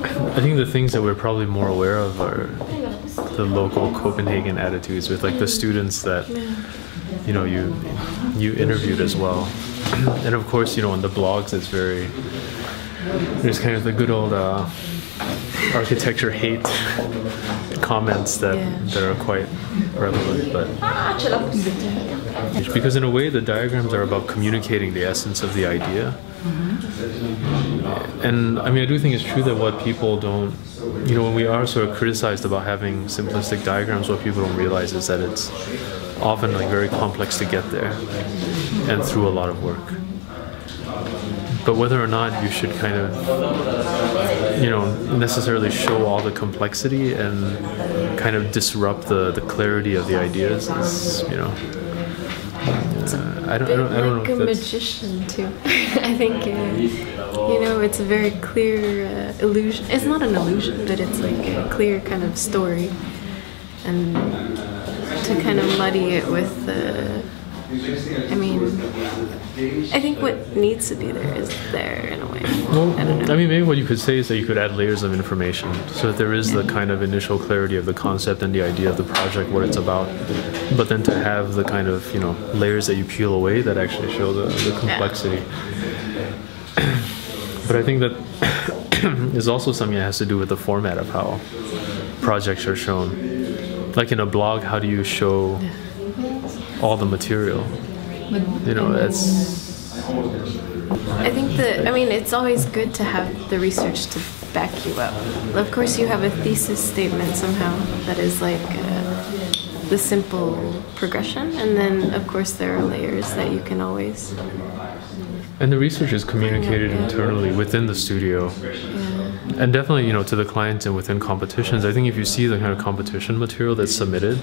I think the things that we're probably more aware of are the local Copenhagen attitudes with like the students that you interviewed as well, and of course on the blogs there's kind of the good old architecture hate comments that are quite relevant, but because in a way the diagrams are about communicating the essence of the idea. And I mean, I do think it's true that what people don't, when we are sort of criticized about having simplistic diagrams, what people don't realize is that it's often like very complex to get there and through a lot of work. But whether or not you should kind of, necessarily show all the complexity and kind of disrupt the clarity of the ideas is, I don't know like a magician too. I think it's a very clear illusion. It's not an illusion, but it's like a clear kind of story, and to kind of muddy it with I think what needs to be there is there in a way. Well, I don't know. I mean, maybe what you could say is that you could add layers of information so that there is the kind of initial clarity of the concept and the idea of the project, what it's about, but then to have the kind of, layers that you peel away that actually show the complexity. But I think that is also something that has to do with the format of how projects are shown. Like in a blog, how do you show all the material? I think it's always good to have the research to back you up. Of course, you have a thesis statement somehow that is like the simple progression, and then of course there are layers that you can always. And the research is communicated internally within the studio. Yeah. And definitely, to the clients and within competitions. I think if you see the kind of competition material that's submitted,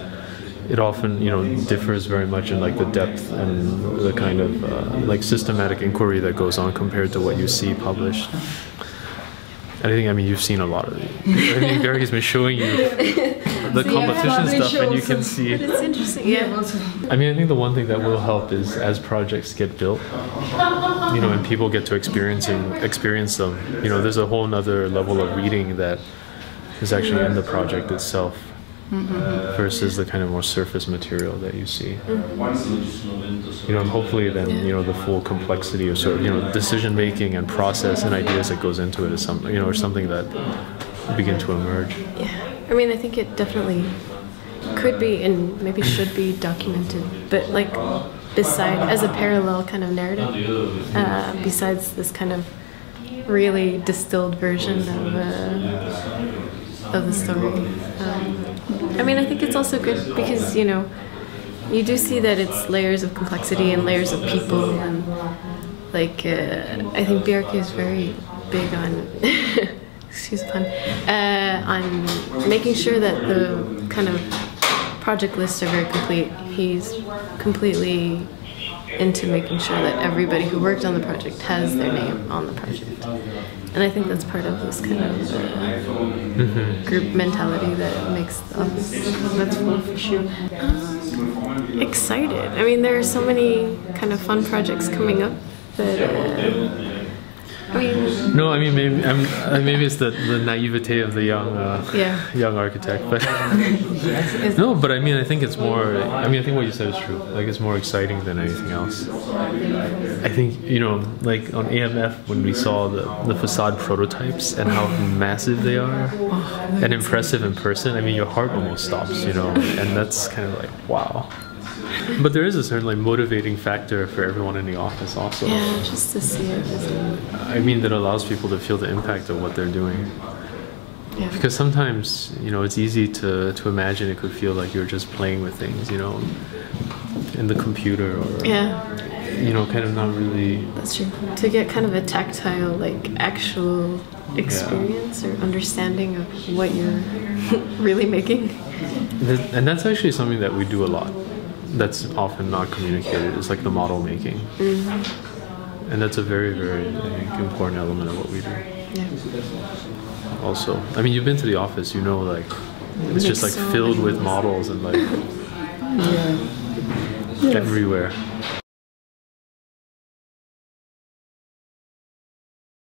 it often, differs very much in like the depth and the kind of like systematic inquiry that goes on compared to what you see published. And I think, you've seen a lot of it. I think Gary's been showing you the competition stuff, and you can see. But it's interesting, yeah. I think the one thing that will help is as projects get built, and people get to experience them. There's a whole nother level of reading that is actually in the project itself. Versus the kind of more surface material that you see. And hopefully then, the full complexity of sort of, decision making and process and ideas that goes into it is something, or something that begin to emerge. Yeah, I think it definitely could be and maybe should be documented, but like as a parallel kind of narrative, besides this kind of really distilled version of the story. I think it's also good because, you do see that it's layers of complexity and layers of people, and like, I think Bjarke is very big on, excuse the pun, on making sure that the kind of project lists are very complete. He's completely into making sure that everybody who worked on the project has their name on the project. And I think that's part of this kind of group mentality that makes the office. That's fun for sure. Excited. There are so many kind of fun projects coming up that. No, maybe it's the naivete of the young architect, but no, but I think it's more. I think what you said is true. Like, it's more exciting than anything else. I think like on AMF when we saw the facade prototypes and how massive they are and impressive in person. Your heart almost stops, and that's kind of like wow. But there is a certainly motivating factor for everyone in the office also. Yeah, just to see it. That allows people to feel the impact of what they're doing. Yeah. Because sometimes, it's easy to imagine it could feel like you're just playing with things, in the computer or, kind of not really. That's true. To get kind of a tactile, like, actual experience or understanding of what you're really making. And that's actually something that we do a lot. That's often not communicated. It's like the model making. And that's a very, very, I think, important element of what we do. Yeah. Also, you've been to the office, like, it's just like filled with models and like everywhere.